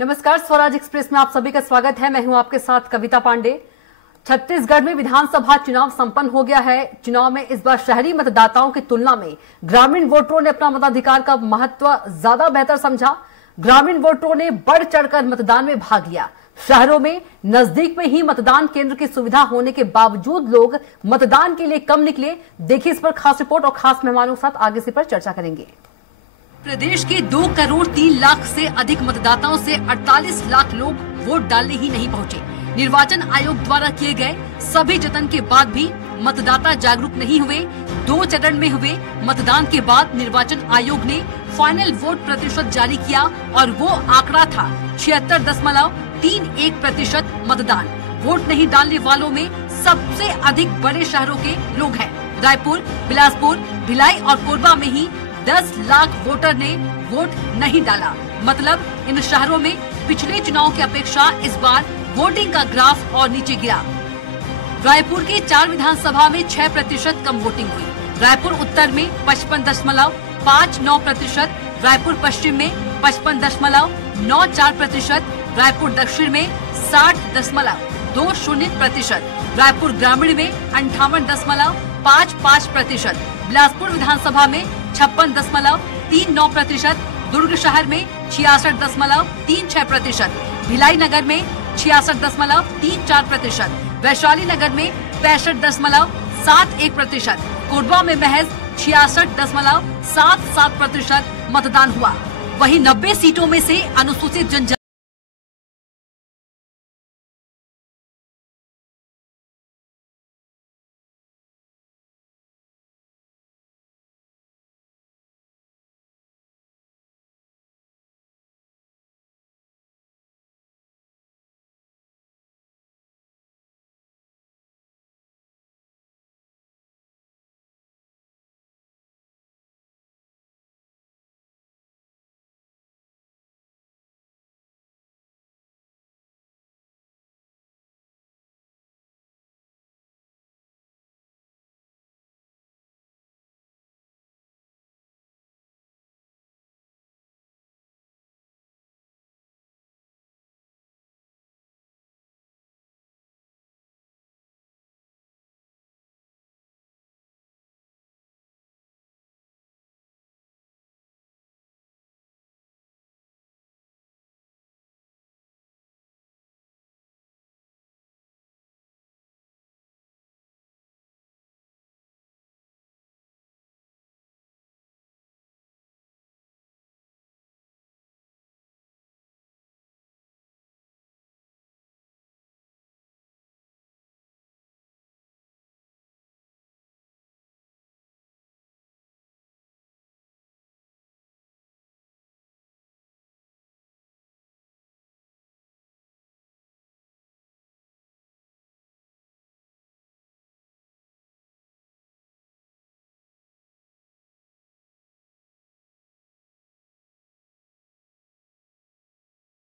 नमस्कार, स्वराज एक्सप्रेस में आप सभी का स्वागत है। मैं हूं आपके साथ कविता पांडे। छत्तीसगढ़ में विधानसभा चुनाव संपन्न हो गया है। चुनाव में इस बार शहरी मतदाताओं की तुलना में ग्रामीण वोटरों ने अपना मताधिकार का महत्व ज्यादा बेहतर समझा। ग्रामीण वोटरों ने बढ़ चढ़कर मतदान में भाग लिया। शहरों में नजदीक में ही मतदान केंद्र की सुविधा होने के बावजूद लोग मतदान के लिए कम निकले। देखिए इस पर खास रिपोर्ट और खास मेहमानों के साथ आगे से पर चर्चा करेंगे। प्रदेश के 2 करोड़ 3 लाख से अधिक मतदाताओं से 48 लाख लोग वोट डालने ही नहीं पहुंचे। निर्वाचन आयोग द्वारा किए गए सभी जतन के बाद भी मतदाता जागरूक नहीं हुए। 2 चरण में हुए मतदान के बाद निर्वाचन आयोग ने फाइनल वोट प्रतिशत जारी किया और वो आंकड़ा था 76.31% मतदान। वोट नहीं डालने वालों में सबसे अधिक बड़े शहरों के लोग हैं। रायपुर, बिलासपुर, भिलाई और कोरबा में ही 10 लाख वोटर ने वोट नहीं डाला। मतलब इन शहरों में पिछले चुनाव की अपेक्षा इस बार वोटिंग का ग्राफ और नीचे गिरा। रायपुर के 4 विधानसभा में 6% कम वोटिंग हुई। रायपुर उत्तर में 55.59%, रायपुर पश्चिम में 55.94%, रायपुर दक्षिण में 60.20%, रायपुर ग्रामीण में 58.55%, बिलासपुर विधानसभा में 56.39%, दुर्ग शहर में 66.36%, भिलाई नगर में 66.34%, वैशाली नगर में 65.71%, कोरबा में महज 66.77% मतदान हुआ। वहीं 90 सीटों में से अनुसूचित जनजाति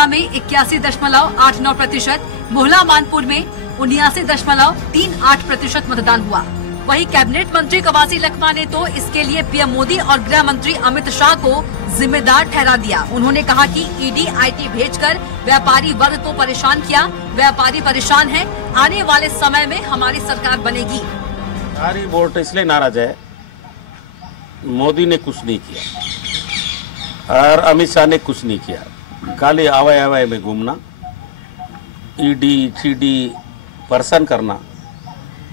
में 81.89%, मोहला मानपुर में 79.38% मतदान हुआ। वहीं कैबिनेट मंत्री कवासी लखमा ने तो इसके लिए पीएम मोदी और गृह मंत्री अमित शाह को जिम्मेदार ठहरा दिया। उन्होंने कहा कि ईडी आईटी भेजकर व्यापारी वर्ग को परेशान किया। व्यापारी परेशान है, आने वाले समय में हमारी सरकार बनेगी। सारी वोट इसलिए नाराज है, मोदी ने कुछ नहीं किया और अमित शाह ने कुछ नहीं किया। खाली आवाय में घूमना, ईडी टीडी परेशान करना,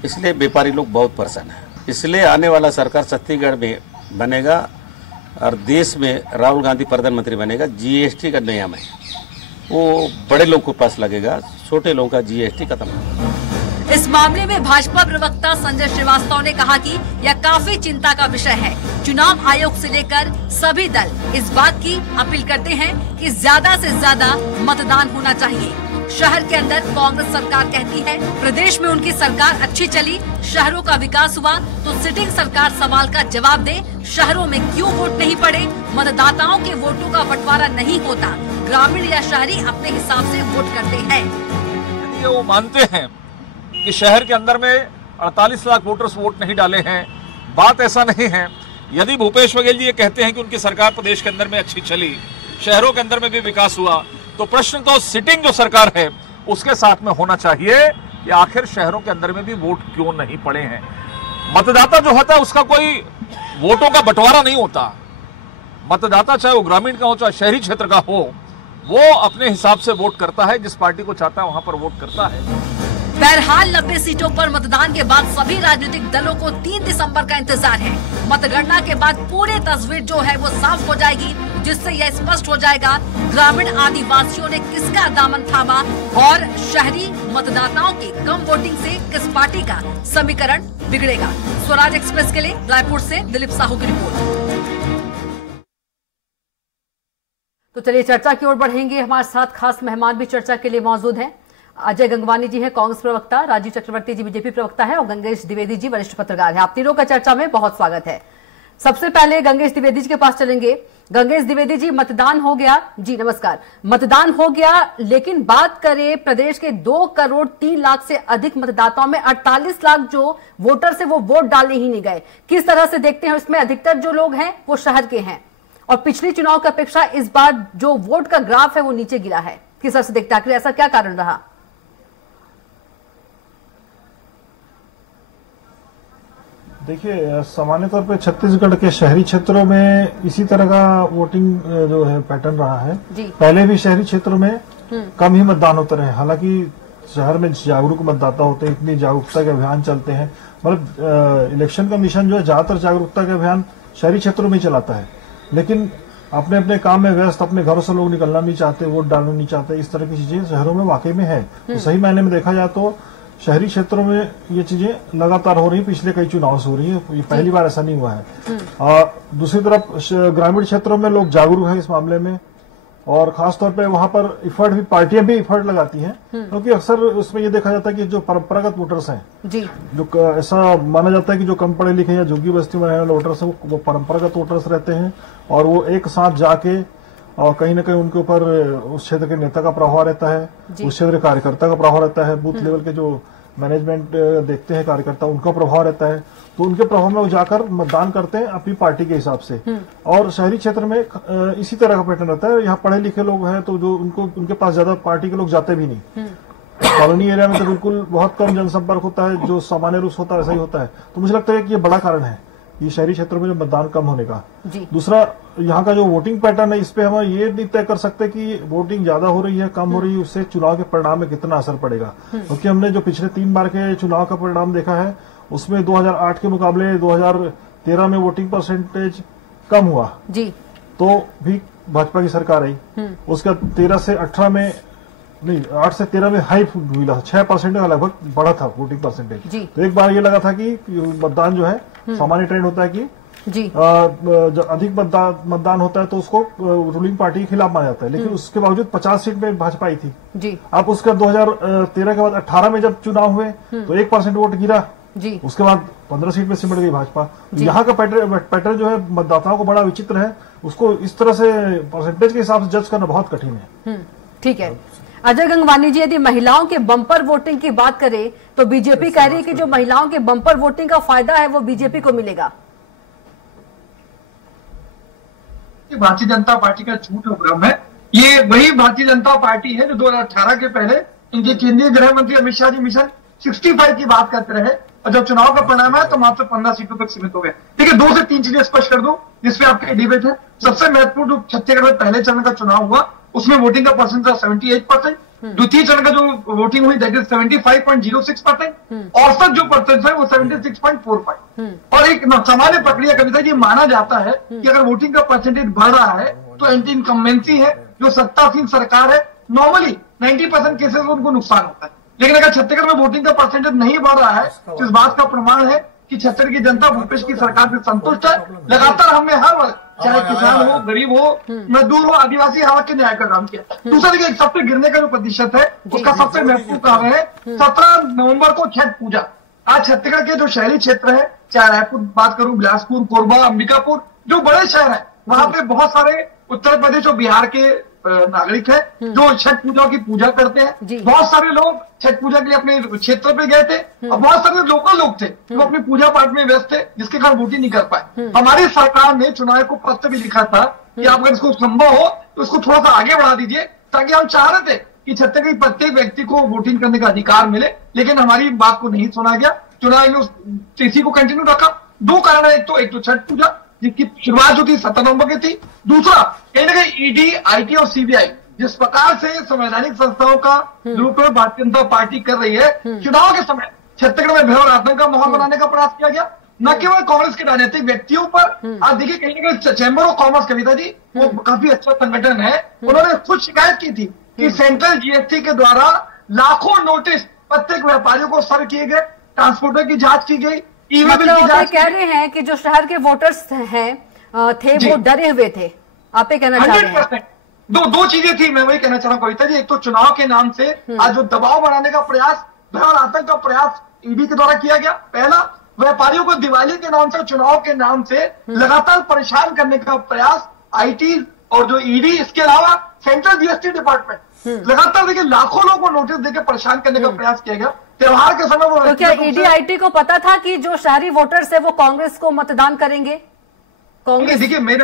इसलिए व्यापारी लोग बहुत परेशान है। इसलिए आने वाला सरकार छत्तीसगढ़ में बनेगा और देश में राहुल गांधी प्रधानमंत्री बनेगा। जीएसटी का नियम है वो बड़े लोगों को पास लगेगा, छोटे लोगों का जीएसटी खत्म होगा। इस मामले में भाजपा प्रवक्ता संजय श्रीवास्तव ने कहा कि यह काफी चिंता का विषय है। चुनाव आयोग से लेकर सभी दल इस बात की अपील करते हैं कि ज्यादा से ज्यादा मतदान होना चाहिए। शहर के अंदर कांग्रेस सरकार कहती है प्रदेश में उनकी सरकार अच्छी चली, शहरों का विकास हुआ, तो सिटिंग सरकार सवाल का जवाब दे। शहरों में क्यों वोट नहीं पड़े? मतदाताओं के वोटों का बंटवारा नहीं होता। ग्रामीण या शहरी अपने हिसाब से वोट करते हैं। वो मानते हैं कि शहर के अंदर में 48 लाख वोटर्स वोट नहीं डाले हैं, बात ऐसा नहीं है। यदि भूपेश बघेल जी ये कहते हैं कि उनकी सरकार प्रदेश के अंदर में अच्छी चली, शहरों के अंदर में भी विकास हुआ, तो प्रश्न तो सिटिंग जो सरकार है उसके साथ में होना चाहिए कि आखिर शहरों के अंदर में भी वोट क्यों नहीं पड़े हैं। मतदाता जो होता है उसका कोई वोटों का बंटवारा नहीं होता। मतदाता चाहे वो ग्रामीण का हो चाहे शहरी क्षेत्र का हो, वो अपने हिसाब से वोट करता है, जिस पार्टी को चाहता है वहां पर वोट करता है। बहरहाल 90 सीटों पर मतदान के बाद सभी राजनीतिक दलों को 3 दिसंबर का इंतजार है। मतगणना के बाद पूरी तस्वीर जो है वो साफ हो जाएगी, जिससे यह स्पष्ट हो जाएगा ग्रामीण आदिवासियों ने किसका दामन थामा और शहरी मतदाताओं की कम वोटिंग से किस पार्टी का समीकरण बिगड़ेगा। स्वराज एक्सप्रेस के लिए रायपुर से दिलीप साहू की रिपोर्ट। तो चलिए चर्चा की ओर बढ़ेंगे। हमारे साथ खास मेहमान भी चर्चा के लिए मौजूद हैं। अजय गंगवानी जी हैं कांग्रेस प्रवक्ता, राजीव चक्रवर्ती जी बीजेपी प्रवक्ता है और गंगेश द्विवेदी जी वरिष्ठ पत्रकार हैं। आप तीनों का चर्चा में बहुत स्वागत है। सबसे पहले गंगेश द्विवेदी जी के पास चलेंगे। गंगेश द्विवेदी जी, मतदान हो गया जी, नमस्कार। मतदान हो गया, लेकिन बात करें प्रदेश के 2 करोड़ 3 लाख से अधिक मतदाताओं में 48 लाख जो वोटर्स है वो वोट डालने ही नहीं गए। किस तरह से देखते हैं? इसमें अधिकतर जो लोग हैं वो शहर के हैं और पिछले चुनाव की अपेक्षा इस बार जो वोट का ग्राफ है वो नीचे गिरा है। किस तरह से देखते हैं, आखिर ऐसा क्या कारण रहा? देखिए, सामान्य तौर पे छत्तीसगढ़ के शहरी क्षेत्रों में इसी तरह का वोटिंग जो है पैटर्न रहा है। पहले भी शहरी क्षेत्रों में कम ही मतदान होते रहे, हालांकि शहर में जागरूक मतदाता होते हैं, इतनी जागरूकता के अभियान चलते हैं। मतलब इलेक्शन कमीशन जो है ज्यादातर जागरूकता के अभियान शहरी क्षेत्रों में चलाता है, लेकिन अपने अपने काम में व्यस्त, अपने घरों से लोग निकलना नहीं चाहते, वोट डालना नहीं चाहते। इस तरह की चीजें शहरों में वाकई में है। तो सही मायने में देखा जाए तो शहरी क्षेत्रों में ये चीजें लगातार हो रही, पिछले कई चुनाव से हो रही है, ये पहली बार ऐसा नहीं हुआ है। दूसरी तरफ ग्रामीण क्षेत्रों में लोग जागरूक हैं इस मामले में, और खासतौर पे वहां पर इफर्ट भी, पार्टियां भी इफर्ट लगाती हैं, क्योंकि अक्सर उसमें ये देखा जाता है कि जो परंपरागत वोटर्स हैं, जो ऐसा माना जाता है कि जो कम पढ़े लिखे या झुग्गी बस्ती में रहने वाले वोटर्स हैं वो परंपरागत वोटर्स रहते हैं, और वो एक साथ जाके और कहीं ना कहीं उनके ऊपर उस क्षेत्र के नेता का प्रभाव रहता है, उस क्षेत्र के कार्यकर्ता का प्रभाव रहता है, बूथ लेवल के जो मैनेजमेंट देखते हैं कार्यकर्ता, उनका प्रभाव रहता है। तो उनके प्रभाव में वो जाकर मतदान करते हैं अपनी पार्टी के हिसाब से। और शहरी क्षेत्र में इसी तरह का पैटर्न रहता है। यहाँ पढ़े लिखे लोग हैं तो जो उनके पास ज्यादा पार्टी के लोग जाते भी नहीं। कॉलोनी एरिया में तो बिल्कुल बहुत कम जनसंपर्क होता है, जो सामान्य रूप से होता है ऐसा ही होता है। तो मुझे लगता है कि ये बड़ा कारण है ये शहरी क्षेत्रों में जो मतदान कम होने का। दूसरा, यहाँ का जो वोटिंग पैटर्न है, इस पे हम ये नहीं तय कर सकते कि वोटिंग ज्यादा हो रही है कम हो रही है, उससे चुनाव के परिणाम में कितना असर पड़ेगा। क्योंकि हमने जो पिछले 3 बार के चुनाव का परिणाम देखा है, उसमें 2008 के मुकाबले 2013 में वोटिंग परसेंटेज कम हुआ जी, तो भी भाजपा की सरकार आई। उसका 13 से 18 में नहीं, 8 से 13 में हाई मिला, 6% का लगभग बढ़ा था वोटिंग परसेंटेज। तो एक बार ये लगा था कि मतदान जो है, सामान्य ट्रेंड होता है कि जब अधिक मतदान होता है तो उसको रूलिंग पार्टी के खिलाफ माना जाता है, लेकिन उसके बावजूद 50 सीट में भाजपा आई थी जी। अब उसका 2013 के बाद 18 में जब चुनाव हुए तो 1% वोट गिरा जी। उसके बाद 15 सीट में सिमट गई भाजपा। यहाँ का पैटर्न जो है मतदाताओं को बड़ा विचित्र है, उसको इस तरह से परसेंटेज के हिसाब से जज करना बहुत कठिन है। ठीक है अजय गंगवानी जी, यदि महिलाओं के बम्पर वोटिंग की बात करें तो बीजेपी कह रही है कि जो महिलाओं के बम्पर वोटिंग का फायदा है वो बीजेपी को मिलेगा। भारतीय जनता पार्टी का झूठ और भ्रम है। ये वही भारतीय जनता पार्टी है जो 2018 के पहले इनके केंद्रीय गृह मंत्री अमित शाह जी मिशन 65 की बात करते रहे, और जब चुनाव का परिणाम है तो मात्र 15 सीटों तक सीमित हो गए। देखिए, 2 से 3 चीजें स्पष्ट कर दूं जिसपे आपके डिबेट है। सबसे महत्वपूर्ण जो छत्तीसगढ़ में पहले चरण का चुनाव हुआ उसमें वोटिंग का परसेंट था 78%। द्वितीय चरण का जो वोटिंग हुई दैट इज 75.06%। औसत जो परसेंट है वो 76.45। और एक सामान्य प्रक्रिया कविता ये माना जाता है कि अगर वोटिंग का परसेंटेज बढ़ रहा है तो एंटी इनकम्बेंसी है, जो सत्तासीन सरकार है, नॉर्मली 90% केसेस में उनको नुकसान होता है। लेकिन अगर छत्तीसगढ़ में वोटिंग का परसेंटेज नहीं बढ़ रहा है तो इस बात का प्रमाण है कि छत्तीसगढ़ की जनता भूपेश की सरकार से संतुष्ट है। लगातार हमने हर वर्ग, चाहे किसान हो, गरीब हो, मजदूर हो, आदिवासी, हर वर्ग के न्याय का काम किया। दूसरा देखिए, एक सबसे गिरने का जो प्रतिशत है उसका सबसे महत्वपूर्ण कारण है 17 नवंबर को छठ पूजा। आज छत्तीसगढ़ के जो शहरी क्षेत्र है, चाहे रायपुर बात करूं, बिलासपुर, कोरबा, अंबिकापुर, जो बड़े शहर है, वहां पे बहुत सारे उत्तर प्रदेश और बिहार के नागरिक है जो छठ पूजा की पूजा करते हैं। बहुत सारे लोग छठ पूजा के लिए अपने क्षेत्र पे गए थे और बहुत सारे लोकल लोग थे जो अपनी पूजा पाठ में व्यस्त थे, जिसके कारण वोटिंग नहीं कर पाए। हमारी सरकार ने चुनाव को पत्र भी लिखा था कि आप अगर इसको संभव हो तो इसको थोड़ा सा आगे बढ़ा दीजिए ताकि हम चाह रहे थे कि छत्तीसगढ़ के प्रत्येक व्यक्ति को वोटिंग करने का अधिकार मिले, लेकिन हमारी बात को नहीं सुना गया। चुनाव में इसी को कंटिन्यू रखा। दो कारण है, एक तो छठ पूजा जिसकी शुरुआत जो थी 17 नवंबर की थी, दूसरा कहीं ना कहीं ईडी, आईटी और सीबीआई जिस प्रकार से संवैधानिक संस्थाओं का दुरुपयोग भारतीय जनता पार्टी कर रही है, चुनाव के समय छत्तीसगढ़ में भय और आतंक का माहौल बनाने का प्रयास किया गया, न केवल कांग्रेस के राजनीतिक व्यक्तियों पर। आप देखिए कहीं ना कहीं chamber of commerce, Kavita ji, वो काफी अच्छा संगठन है, उन्होंने खुद शिकायत की थी कि सेंट्रल जीएसटी के द्वारा लाखों नोटिस प्रत्येक व्यापारियों को सर्व किए गए, ट्रांसपोर्टर की जांच की गई, ईवी बिल की जांच। कह रहे हैं कि जो शहर के वोटर्स थे वो डरे हुए थे, आप ये कहना चाह रहे हैं? दो चीजें थी, मैं वही कहना चाह रहा हूँ कविता जी। एक तो चुनाव के नाम से आज जो दबाव बनाने का प्रयास, भय और आतंक का प्रयास ईडी के द्वारा किया गया, पहला। व्यापारियों को दिवाली के नाम से, चुनाव के नाम से लगातार परेशान करने का प्रयास आईटी और जो ईडी, इसके अलावा सेंट्रल जीएसटी डिपार्टमेंट लगातार देखिए लाखों लोगों को नोटिस देकर परेशान करने का प्रयास किया गया। त्योहार के समय वो तो क्या ईडी आईटी को पता था कि जो शहरी वोटर्स है वो कांग्रेस को मतदान करेंगे? कांग्रेस देखिए मैं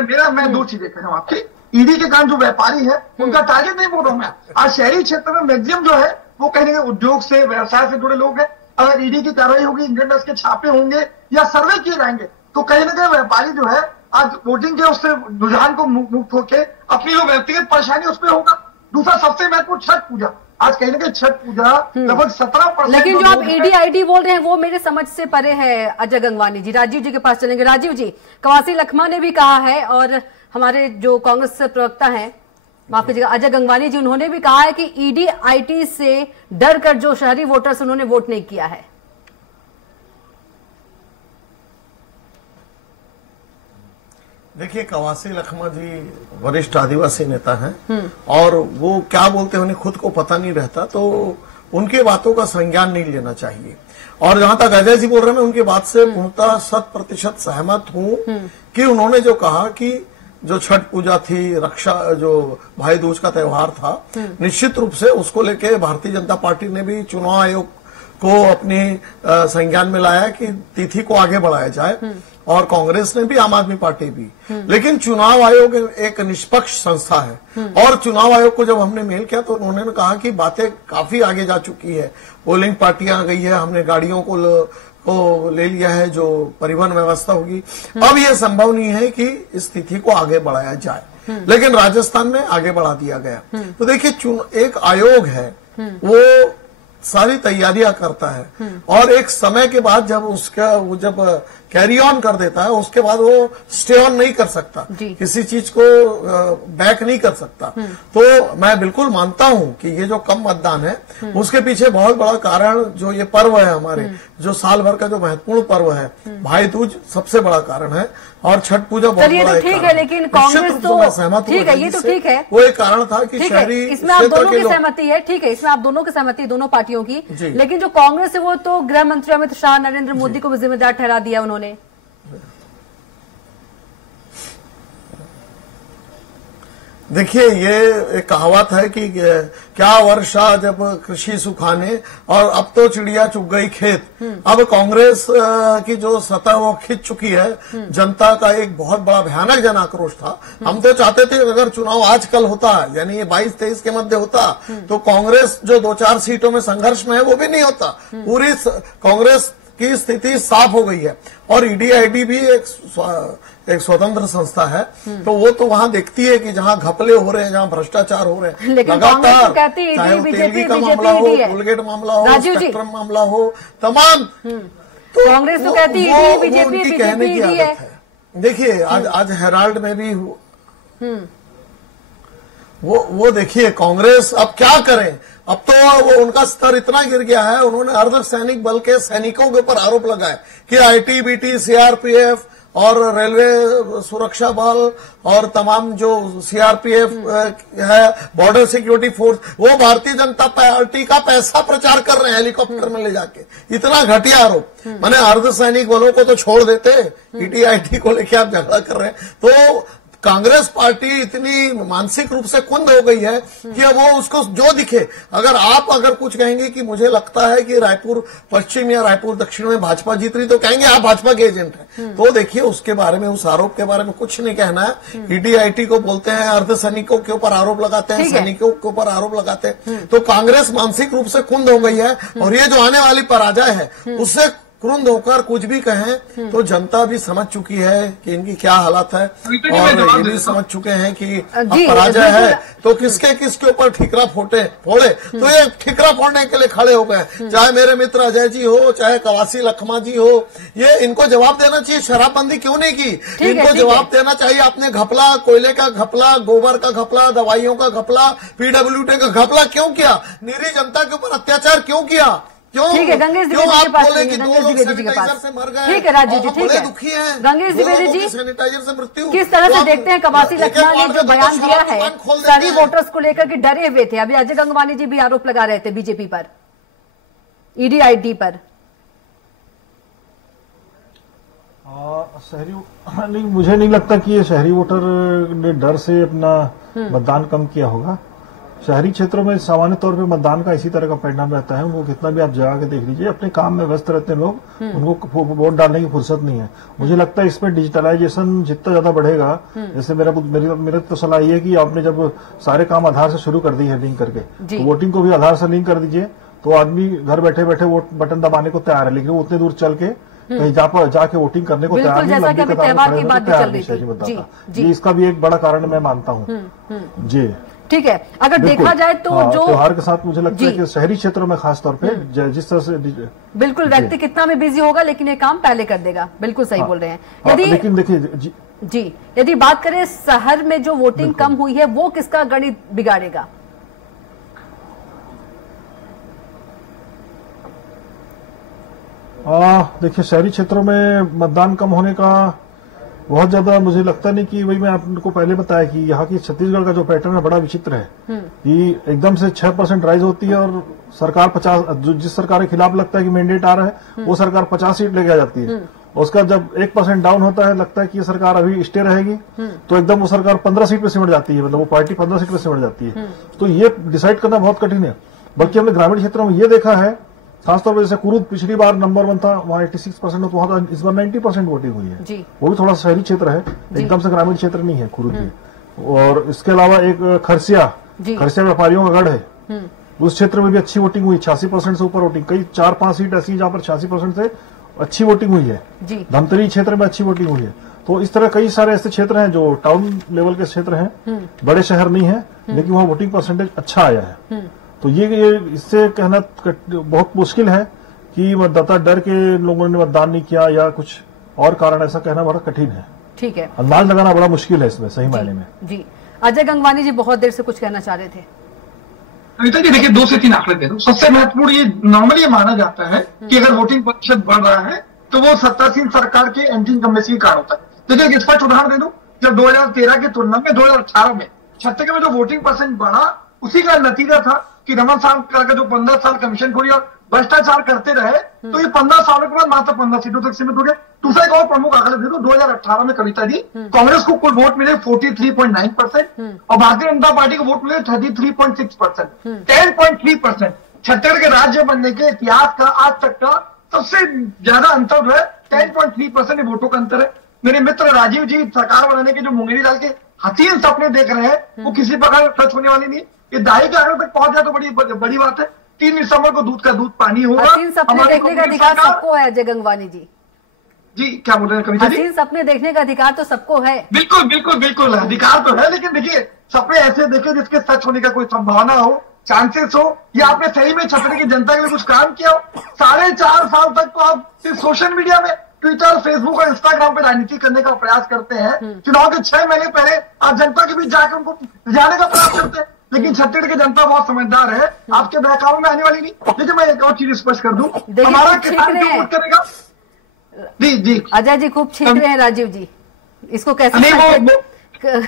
दो चीजें कह रहा हूँ आपकी। ईडी के कारण जो व्यापारी है उनका टारगेट नहीं बोल रहा हूं मैं। आज शहरी क्षेत्र में मैक्सिमम जो है वो कहीं ना कहीं उद्योग से, व्यवसाय से जुड़े लोग हैं। अगर ईडी की कार्रवाई होगी, इनकम टैक्स के छापे होंगे या सर्वे किए जाएंगे, तो कहीं ना कहीं व्यापारी जो है आज वोटिंग के उससे रुझान को मुक्त होकर अपनी जो व्यक्तिगत परेशानी उस पर होगा। दूसरा सबसे महत्वपूर्ण छठ पूजा, आज कहीं ना कहीं छठ पूजा लगभग 17%। लेकिन जो आप ईडी आईडी बोल रहे हैं वो मेरे समझ से परे है। अजय गंगवानी जी, राजीव जी के पास चलेंगे। राजीव जी, कवासी लखमा ने भी कहा है और हमारे जो कांग्रेस प्रवक्ता हैं, माफ कीजिएगा, अजय गंगवानी जी, उन्होंने भी कहा है कि ईडी आईटी से डर कर जो शहरी वोटर्स उन्होंने वोट नहीं किया है। देखिए, कवासी लखमा जी वरिष्ठ आदिवासी नेता हैं और वो क्या बोलते हैं उन्हें खुद को पता नहीं रहता, तो उनके बातों का संज्ञान नहीं लेना चाहिए। और जहां तक अजय जी बोल रहे हैं, मैं उनकी बात से पूर्णतः 100% सहमत हूं कि उन्होंने जो कहा कि जो छठ पूजा थी, रक्षा जो भाई दूज का त्योहार था, निश्चित रूप से उसको लेके भारतीय जनता पार्टी ने भी चुनाव आयोग को अपनी संज्ञान में लाया कि तिथि को आगे बढ़ाया जाए, और कांग्रेस ने भी, आम आदमी पार्टी भी। लेकिन चुनाव आयोग एक निष्पक्ष संस्था है और चुनाव आयोग को जब हमने मेल किया तो उन्होंने कहा कि बातें काफी आगे जा चुकी है, पोलिंग पार्टियां आ गई है, हमने गाड़ियों को ले लिया है, जो परिवहन व्यवस्था होगी। अब यह संभव नहीं है कि इस तिथि को आगे बढ़ाया जाए, लेकिन राजस्थान में आगे बढ़ा दिया गया। तो देखिए, एक आयोग है, वो सारी तैयारियां करता है और एक समय के बाद जब वो जब कैरी ऑन कर देता है, उसके बाद वो स्टे ऑन नहीं कर सकता, किसी चीज को बैक नहीं कर सकता। तो मैं बिल्कुल मानता हूं कि ये जो कम मतदान है उसके पीछे बहुत बड़ा कारण जो ये पर्व है हमारे, जो साल भर का जो महत्वपूर्ण पर्व है, भाई दूज सबसे बड़ा कारण है, और छठ पूजा बहुत बड़ा तो ठीक है। लेकिन कांग्रेस तो ठीक है, ये तो ठीक है, वो एक कारण था कि शहरी, इसमें आप दोनों की सहमति है, ठीक है, इसमें आप दोनों की सहमति, दोनों पार्टियों की। लेकिन जो कांग्रेस है वो तो गृह मंत्री अमित शाह, नरेंद्र मोदी को भी जिम्मेदार ठहरा दिया उन्होंने। देखिए, ये एक कहावत है कि क्या वर्षा जब कृषि सुखाने, और अब तो चिड़िया चुग गई खेत। अब कांग्रेस की जो सतह वो खिंच चुकी है, जनता का एक बहुत बड़ा भयानक जन आक्रोश था। हम तो चाहते थे अगर चुनाव आज कल होता, यानी ये 22-23 के मध्य होता, तो कांग्रेस जो 2-4 सीटों में संघर्ष में है वो भी नहीं होता। पूरी कांग्रेस की स्थिति साफ हो गई है और ईडीआईडी भी एक स्वतंत्र संस्था है, तो वो तो वहां देखती है कि जहां घपले हो रहे हैं, जहां भ्रष्टाचार हो रहे हैं लगातार, चाहे वो तेलगी का मामला हो, कोलगेट मामला हो, स्पेक्ट्रम मामला हो, तमाम, तो कांग्रेस तो कहती है बीजेपी, उनकी कहने की आदत है। देखिए, आज हेराल्ड में भी वो देखिए, कांग्रेस अब क्या करें, अब तो वो उनका स्तर इतना गिर गया है, उन्होंने अर्धसैनिक बल के सैनिकों के ऊपर आरोप लगाए कि आईटीबीटी, सीआरपीएफ और रेलवे सुरक्षा बल और तमाम जो सीआरपीएफ है, बॉर्डर सिक्योरिटी फोर्स, वो भारतीय जनता पार्टी का पैसा प्रचार कर रहे हैं हेलीकॉप्टर में ले जाके। इतना घटिया आरोप। माने अर्धसैनिक बलों को तो छोड़ देते, ईटीआईटी को लेके आप झगड़ा कर रहे हैं। तो कांग्रेस पार्टी इतनी मानसिक रूप से कुंद हो गई है कि अब वो उसको जो दिखे, अगर कुछ कहेंगे कि मुझे लगता है कि रायपुर पश्चिम या रायपुर दक्षिण में भाजपा जीत रही, तो कहेंगे आप भाजपा के एजेंट हैं। तो देखिए उसके बारे में, उस आरोप के बारे में कुछ नहीं कहना है। ईडी को बोलते हैं, अर्ध सैनिकों के ऊपर आरोप लगाते हैं, सैनिकों के ऊपर आरोप लगाते हैं। तो कांग्रेस मानसिक रूप से कुंद हो गई है और ये जो आने वाली पराजय है उससे क्रुंद होकर कुछ भी कहें तो जनता भी समझ चुकी है कि इनकी क्या हालत है, और ये भी समझ चुके हैं कि अब पराजय है तो किसके ऊपर ठिकरा फोड़े तो ये ठिकरा फोड़ने के लिए खड़े हो गए। चाहे मेरे मित्र अजय जी हो, चाहे कवासी लखमा जी हो, ये इनको जवाब देना चाहिए। शराबबंदी क्यों नहीं की, इनको जवाब देना चाहिए। आपने घपला, कोयले का घपला, गोबर का घपला, दवाइयों का घपला, पीडब्ल्यूडी का घपला क्यों किया, निरीह जनता के ऊपर अत्याचार क्यों किया, ठीक है गंगेश द्विवेदी के पास, गंगेश द्विवेदी जी के पास। ठीक है राजीव जी, ठीक है गंगेश द्विवेदी जी, सैनिटाइजर से मृत्यु किस तरह से देखते हैं कवासी लखमा ने जो बयान दिया है सारी वोटर्स को लेकर के डरे हुए थे। अभी अजय गंगवानी जी भी आरोप लगा रहे थे बीजेपी पर, ईडी पर। नहीं, मुझे नहीं लगता कि ये शहरी वोटर ने डर से अपना मतदान कम किया होगा। शहरी क्षेत्रों में सामान्य तौर पे मतदान का इसी तरह का परिणाम रहता है। उनको कितना भी आप जगा के देख लीजिए, अपने काम में व्यस्त रहते हैं लोग, उनको वोट डालने की फुर्सत नहीं है। मुझे लगता है इसमें डिजिटलाइजेशन जितना ज्यादा बढ़ेगा, जैसे मेरा तो सलाह ये है कि आपने जब सारे काम आधार से शुरू कर दी है लिंक करके, तो वोटिंग को भी आधार से लिंक कर दीजिए, तो आदमी घर बैठे बैठे वोट बटन दबाने को तैयार है, लेकिन वो उतने दूर चल के कहीं जाके वोटिंग करने को तैयार नहीं, लंबी कतार में तैयार नहीं शहरी मतदाता। इसका भी एक बड़ा कारण मैं मानता हूँ जी। ठीक है, अगर देखा जाए तो जो त्योहार के साथ मुझे लगता है कि शहरी क्षेत्रों में खास तौर पे जिस तरह से बिल्कुल व्यक्ति कितना भी बिजी होगा लेकिन ये काम पहले कर देगा। बिल्कुल सही बोल रहे हैं। यदि लेकिन देखिए जी, यदि बात करें शहर में जो वोटिंग कम हुई है वो किसका गणित बिगाड़ेगा? देखिए शहरी क्षेत्रों में मतदान कम होने का बहुत ज्यादा मुझे लगता नहीं कि, वही मैं आपको पहले बताया कि यहाँ की छत्तीसगढ़ का जो पैटर्न है बड़ा विचित्र है कि एकदम से 6% राइज होती है और सरकार 50, जिस सरकार के खिलाफ लगता है कि मैंडेट आ रहा है वो सरकार 50 सीट लेके आ जाती है। उसका जब 1% डाउन होता है, लगता है कि ये सरकार अभी स्टे रहेगी, तो एकदम वो सरकार 15 सीट पे सिमट जाती है, मतलब वो पार्टी 15 सीट पे सिमट जाती है। तो ये डिसाइड करना बहुत कठिन है। बल्कि हमने ग्रामीण क्षेत्रों में ये देखा है, खासतौर पर जैसे कुरुद पिछली बार नंबर 1 था, वहाँ 86% तो वहाँ इस बार 90% वोटिंग हुई है। वो भी थोड़ा शहरी क्षेत्र है, एकदम से ग्रामीण क्षेत्र नहीं है कुरुद भी। और इसके अलावा एक खरसिया व्यापारियों का गढ़ है, उस क्षेत्र में भी अच्छी वोटिंग हुई, 86% से ऊपर वोटिंग। कई 4-5 सीट ऐसी जहाँ पर 86% से अच्छी वोटिंग हुई है। धमतरी क्षेत्र में अच्छी वोटिंग हुई है। तो इस तरह कई सारे ऐसे क्षेत्र हैं जो टाउन लेवल के क्षेत्र हैं, बड़े शहर नहीं है, लेकिन वहाँ वोटिंग परसेंटेज अच्छा आया है। तो ये इससे कहना बहुत मुश्किल है कि मतदाता डर के लोगों ने मतदान नहीं किया या कुछ और कारण, ऐसा कहना बड़ा कठिन है। ठीक है, अंदाज लगाना बड़ा मुश्किल है इसमें सही मायने में। जी अजय गंगवानी जी बहुत देर से कुछ कहना चाह रहे थे। कविता जी देखिए 2 से 3 आंकड़े दे दो। सबसे महत्वपूर्ण ये नॉर्मली माना जाता है कि अगर वोटिंग प्रतिशत बढ़ रहा है तो वो सत्तासीन सरकार के एंटी इनकम्बेंसी का कारण होता है। देखिए एक स्पष्ट उदाहरण दे दूं, जब 2013 की तुलना में 2018 में छत्तीसगढ़ में जो वोटिंग परसेंट बढ़ा, उसी का नतीजा था कि रमन साहब का जो 15 साल कमीशन खोरी और भ्रष्टाचार करते रहे, तो ये 15 सालों के बाद मात्र 15 सीटों तक सीमित हो गया। दूसरा एक और प्रमुख आंकड़ा दे दो, 2018 में कविता जी कांग्रेस को कुल वोट मिले 43.9% और भारतीय जनता पार्टी को वोट मिले 33.6%, 10.3%। छत्तीसगढ़ के राज्य बनने के इतिहास का आज तक का सबसे ज्यादा अंतर जो है 10.3% वोटों का अंतर है। मेरे मित्र राजीव जी सरकार बनाने के जो मुंगेरी लाल के हसीन सपने देख रहे हैं वो किसी प्रकार सच होने वाली नहीं। ये दाई के आंकड़े तक पहुंच जाए तो बड़ी बात है। 3 दिसंबर को दूध का दूध पानी होगा। हसीन सपने देखने का अधिकार सबको है अजय गंगवानी जी। जी क्या बोल रहे हैं कविता जी? हसीन सपने देखने का अधिकार तो सबको है। बिल्कुल बिल्कुल बिल्कुल अधिकार तो है, लेकिन देखिए सपने ऐसे देखे जिसके सच होने का कोई संभावना हो, चांसेस हो, या आपने सही में छतरी की जनता के लिए कुछ काम किया हो। 4.5 साल तक तो आप सिर्फ सोशल मीडिया में ट्विटर, फेसबुक और इंस्टाग्राम पे राजनीति करने का प्रयास करते हैं। चुनाव के 6 महीने पहले आप जनता के बीच जाकर उनको रिझाने का प्रयास करते हैं, लेकिन छत्तीसगढ़ की जनता बहुत समझदार है, आपके बहकावे में आने वाली नहीं। देखिए मैं एक और चीज स्पष्ट कर दूं, हमारा किसान क्यों वोट करेगा? जी जी अजय जी खूब छीन रहे हैं राजीव जी, इसको कैसे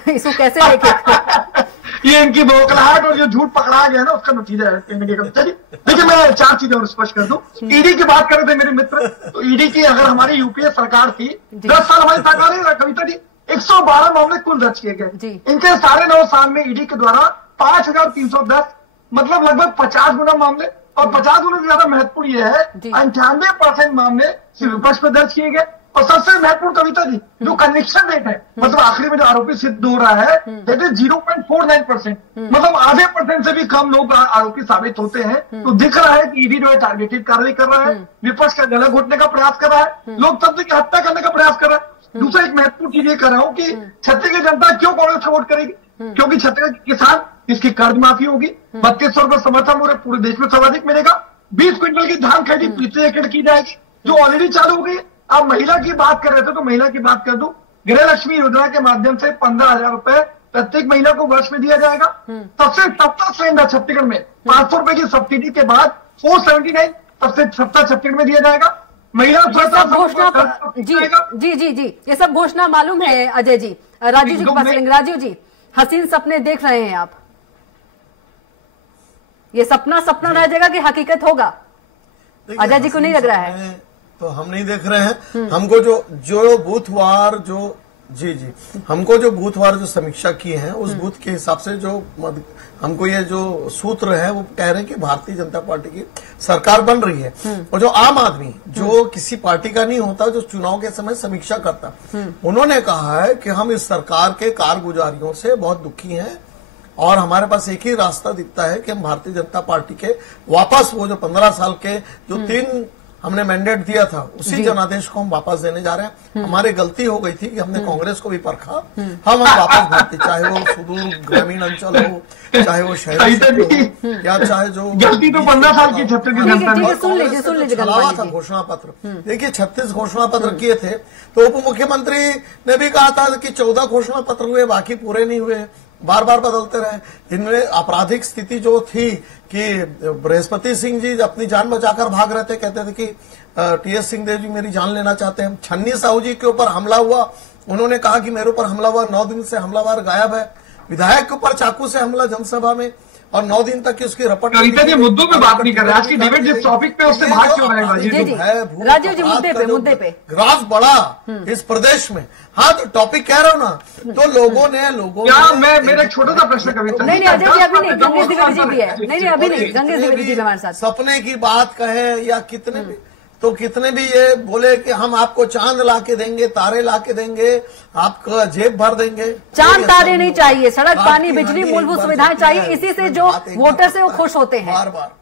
इसको कैसे देखें? ये इनकी बौखलाहट और जो झूठ पकड़ा गया ना उसका नतीजा है कहने के। चलिए देखिए मैं 4 चीजें और स्पष्ट कर दूं। ईडी की बात कर रहे थे मेरे मित्र, तो ईडी की अगर हमारी यूपीए सरकार थी, 10 साल हमारी सरकार है कविता जी, 112 मामले कुल दर्ज किए गए। इनके 9.5 साल में ईडी के द्वारा 5,310 मतलब लगभग 50 गुना मामले, और 50 गुना से ज्यादा महत्वपूर्ण यह है 98% मामले सिर्फ विपक्ष पर दर्ज किए गए। और सबसे महत्वपूर्ण कविता जी, जो कन्विक्शन रेट है, मतलब आखिरी में जो आरोपी सिद्ध हो रहा है, दैट इज 0.49%, मतलब आधे % से भी कम लोग आरोपी साबित होते हैं। तो दिख रहा है कि ईडी जो है टारगेटेड कार्रवाई कर रहा है, विपक्ष का गला घोटने का प्रयास कर रहा है, लोकतंत्र की हत्या करने का प्रयास कर रहा है। दूसरा एक महत्वपूर्ण चीज ये कर रहा हूं कि छत्तीसगढ़ जनता क्यों कांग्रेस को वोट करेगी, क्योंकि छत्तीसगढ़ के किसान इसकी कर्ज माफी होगी, 3200 रुपए समर्थन मूल्य पूरे देश में सर्वाधिक मिलेगा, 20 क्विंटल की धान खरीदी प्रति एकड़ की जाएगी जो ऑलरेडी चालू हो गई। आप महिला की बात कर रहे थे तो महिला की बात कर दूं, गृह लक्ष्मी योजना के माध्यम से 15,000 रुपए प्रत्येक महिला को वर्ष में दिया जाएगा। सबसे सस्ता सिलेंडर छत्तीसगढ़ में 500 रुपए की सब्सिडी के बाद 479 सबसे सस्ता छत्तीसगढ़ में दिया जाएगा। महिला घोषणा जी ये सब घोषणा मालूम है अजय जी। राजीव जी के पास चलेंगे। राजीव जी, हसीन सपने देख रहे हैं आप, ये सपना रह जाएगा कि हकीकत होगा? अजय जी को नहीं लग रहा है? तो हम नहीं देख रहे हैं। हमको जो बूथवार हमको जो बूथवार जो समीक्षा की है, उस बूथ के हिसाब से जो हमको ये जो सूत्र है वो कह रहे हैं कि भारतीय जनता पार्टी की सरकार बन रही है। और जो आम आदमी जो किसी पार्टी का नहीं होता, जो चुनाव के समय समीक्षा करता, उन्होंने कहा है कि हम इस सरकार के कारगुजारियों से बहुत दुखी हैं और हमारे पास एक ही रास्ता दिखता है कि हम भारतीय जनता पार्टी के वापस वो जो 15 साल के जो 3 हमने मैंडेट दिया था, उसी जनादेश को हम वापस देने जा रहे हैं। हमारी गलती हो गई थी कि हमने कांग्रेस को भी परखा, हम वापस भारतीय, चाहे वो सुदूर ग्रामीण अंचल हो, चाहे वो शहरी या चाहे जो गलती तो 15 साल की छलावा था घोषणा पत्र। देखिए 36 घोषणा पत्र किए थे, तो उप मुख्यमंत्री ने भी कहा था कि 14 घोषणा पत्र हुए, बाकी पूरे नहीं हुए, बार बार बदलते रहे। इनमें आपराधिक स्थिति जो थी कि बृहस्पति सिंह जी अपनी जान बचाकर भाग रहे थे, कहते थे कि टीएस सिंहदेव जी मेरी जान लेना चाहते हैं। छन्नी साहू जी के ऊपर हमला हुआ, उन्होंने कहा कि मेरे ऊपर हमला हुआ, 9 दिन से हमलावर गायब है। विधायक के ऊपर चाकू से हमला जनसभा में, और 9 दिन तक की उसकी रपट। मुद्दों पे बात नहीं कर रहे, आज की डिबेट जिस टॉपिक पे उससे भाग क्यों रहे हैं? राजीव जी मुद्दे पे ग्राफ बढ़ा इस प्रदेश में। हाँ, तो टॉपिक कह रहा हूँ ना, तो लोगों ने मैं मेरा एक छोटा सा प्रश्न कविता नहीं अजय जी अभी नहीं, गंगेश द्विवेदी जी भी है। नहीं अभी नहीं, गंगेश द्विवेदी जी हमारे साथ। सपने की बात कहे या कितने भी, तो कितने भी ये बोले कि हम आपको चांद ला के देंगे, तारे ला के देंगे, आपका जेब भर देंगे। चांद तारे नहीं चाहिए, सड़क पानी बिजली मूलभूत सुविधाएं चाहिए। इसी से जो वोटर से वो खुश होते हैं।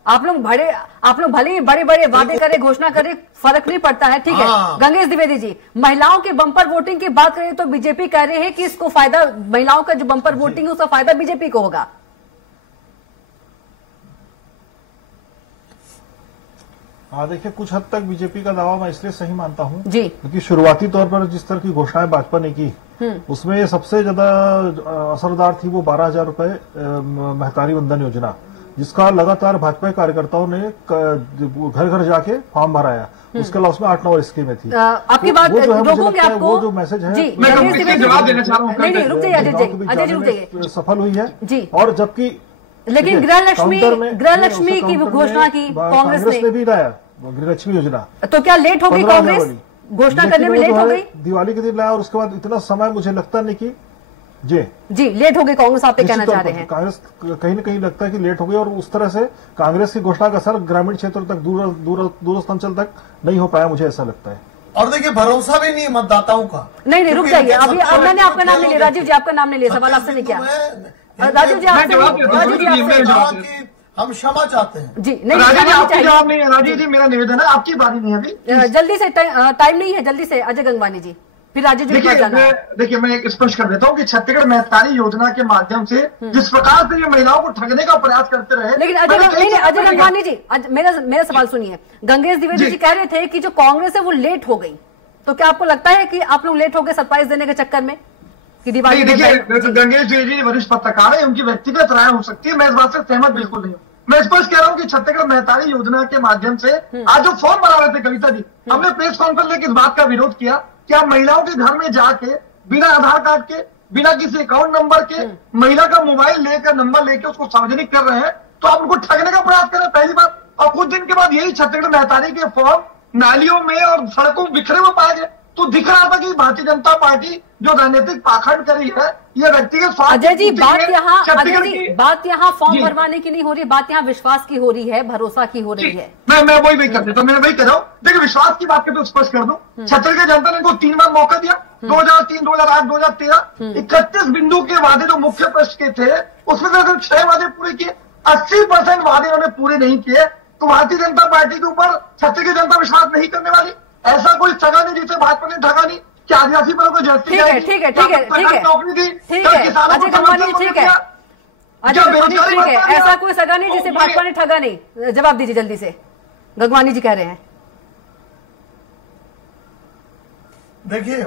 आप लोग भले ही बड़े बड़े वादे करें, घोषणा करें, फर्क नहीं पड़ता है, ठीक है। गंगेश द्विवेदी जी, महिलाओं के बम्पर वोटिंग की बात करें तो बीजेपी कह रहे हैं कि इसको फायदा, महिलाओं का जो बम्पर वोटिंग है उसका फायदा बीजेपी को होगा। हाँ, देखिए कुछ हद तक बीजेपी का दावा मैं इसलिए सही मानता हूँ जी, क्योंकि शुरुआती तौर पर जिस तरह की घोषणाएं भाजपा ने की, उसमें सबसे ज्यादा असरदार थी वो 12,000 रुपए महतारी वंदन योजना, जिसका लगातार भाजपा कार्यकर्ताओं ने घर घर जाके फॉर्म भराया। उसके अलावा उसमें 8-9 स्कीमें थी। आपकी बात रोकूंगी आपको, वो जो मैसेज है जवाब देना चाह रहा हूँ। नहीं रुक जाइए अजय जी, रुक जाइए। सफल हुई है जी। और जबकि लेकिन गृहलक्ष्मी की घोषणा की कांग्रेस ने भी लाया, गृहलक्ष्मी योजना, तो क्या लेट हो गई कांग्रेस घोषणा करने में? लेट हो गई, दिवाली के दिन लाया और उसके बाद इतना समय मुझे लगता नहीं कि जी लेट हो गई कांग्रेस, आप कहना चाह रहे हैं? कांग्रेस कहीं न कहीं लगता है कि लेट हो गई, और उस तरह से कांग्रेस की घोषणा का असर ग्रामीण क्षेत्रों तक, दूरस्थ अंचल तक नहीं हो पाया, मुझे ऐसा लगता है। और देखिए भरोसा भी नहीं मतदाताओं का। नहीं रुक जाइए, अभी मैंने आपका नाम नहीं लिया। राजीव जी आपका नाम नहीं लिया, सवाल आपसे नहीं किया। राजीव जी हम क्षमा चाहते हैं जी। नहीं जवाब नहीं है राजीव जी, मेरा निवेदन है, आपकी बारी नहीं है अभी, जल्दी से, टाइम नहीं है, जल्दी से अजय गंगवानी जी, फिर राजीव जी। देखिए मैं एक स्पष्ट कर देता हूँ कि छत्तीसगढ़ महतारी योजना के माध्यम से जिस प्रकार से ये महिलाओं को ठगने का प्रयास करते रहे, लेकिन अजय गंगवानी जी मेरा सवाल सुनिए। गंगेश द्विवेदी जी कह रहे थे कि जो कांग्रेस है वो लेट हो गई, तो क्या आपको लगता है कि आप लोग लेट हो गए सरप्राइज देने के चक्कर में? देखिए गंगेश द्विवेदी जी वरिष्ठ पत्रकार है, उनकी व्यक्तिगत राय हो सकती है, मैं इस बात से सहमत बिल्कुल नहीं हूँ। मैं स्पष्ट कह रहा हूँ कि छत्तीसगढ़ महतारी योजना के माध्यम से आज जो फॉर्म बना रहे थे कविता जी, हमने प्रेस कॉन्फ्रेंस में इस बात का विरोध किया कि आप महिलाओं के घर में जाके बिना आधार कार्ड के, बिना किसी अकाउंट नंबर के, महिला का मोबाइल लेकर, नंबर लेके उसको सार्वजनिक कर रहे हैं, तो आप उनको ठगने का प्रयास कर रहे हैं, पहली बात। और कुछ दिन के बाद यही छत्तीसगढ़ महतारी के फॉर्म नालियों में और सड़कों में बिखरे हुए पाए गए, तो दिख रहा था कि भारतीय जनता पार्टी जो राजनीतिक पाखंड करी है, ये व्यक्तिगत स्वार्थ। अजय जी, बात यहाँ फॉर्म भरवाने की नहीं हो रही, बात यहाँ विश्वास की हो रही है, भरोसा की हो रही है। मैं वही कर देता हूँ, मैं वही कर रहा हूँ। देखिए, विश्वास की बात तो स्पष्ट कर दूं, छत्तीसगढ़ जनता ने इनको 3 बार मौका दिया, 2003, 2008, 2013, 31 बिंदु के वादे जो मुख्य प्रश्न के थे, उसमें से 6 वादे पूरे किए, 80% वादे उन्होंने पूरे नहीं किए। तो भारतीय जनता पार्टी के ऊपर छत्तीसगढ़ जनता विश्वास नहीं करने वाली। ऐसा कोई सगा नहीं जिसे भाजपा ने ठगा नहीं कि आदिवासी वर्ग को जस्टिस ठीक है नौकरी दी, ठीक है ऐसा कोई सगा नहीं जिसे भाजपा ने ठगा नहीं। जवाब दीजिए जल्दी से, गंगवानी जी कह रहे हैं। देखिए,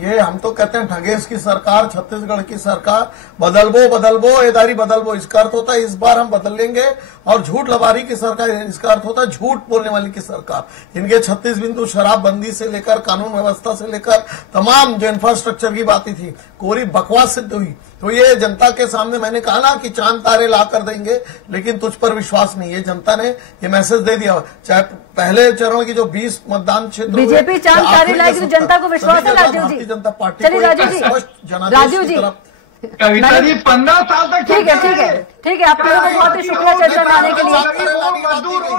ये हम तो कहते हैं ठगेश की सरकार, छत्तीसगढ़ की सरकार, बदलबो एदारी बदलबो, इसका अर्थ होता है इस बार हम बदल लेंगे। और झूठ लबारी की सरकार, इसका अर्थ होता है झूठ बोलने वाली की सरकार। इनके 36 बिंदु शराबबंदी से लेकर कानून व्यवस्था से लेकर तमाम जो इंफ्रास्ट्रक्चर की बातें थी, कोरी बकवास सिद्ध हुई। तो ये जनता के सामने मैंने कहा ना कि चांद तारे ला कर देंगे, लेकिन तुझ पर विश्वास नहीं है। जनता ने ये मैसेज दे दिया। चाहे पहले चरण की जो 20 मतदान क्षेत्र, बीजेपी चांद तारे लाएगी तो जनता को विश्वास है। भारतीय जनता पार्टी चलिए राजीव जी, 15 साल तक ठीक है आप लोगों को बहुत ही शुक्रिया चर्चा में आने के लिए।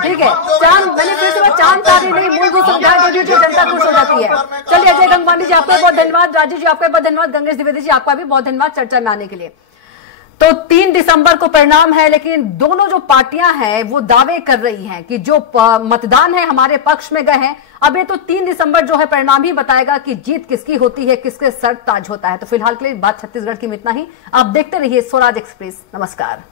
ठीक है, चांद, मैंने फिर से चांद तारे नहीं, मूलभूत सुविधाएं दे दीजिए, जनता खुश हो जाती है। चलिए अजय गंगवानी जी आपका बहुत धन्यवाद, राजीव जी आपका बहुत धन्यवाद, गंगेश द्विवेदी जी आपका भी बहुत धन्यवाद चर्चा में आने के लिए। तो 3 दिसंबर को परिणाम है, लेकिन दोनों जो पार्टियां हैं वो दावे कर रही हैं कि जो मतदान है हमारे पक्ष में गए हैं। अब ये तो 3 दिसंबर जो है परिणाम ही बताएगा कि जीत किसकी होती है, किसके सर ताज होता है। तो फिलहाल के लिए बात छत्तीसगढ़ की में इतना ही। आप देखते रहिए स्वराज एक्सप्रेस। नमस्कार।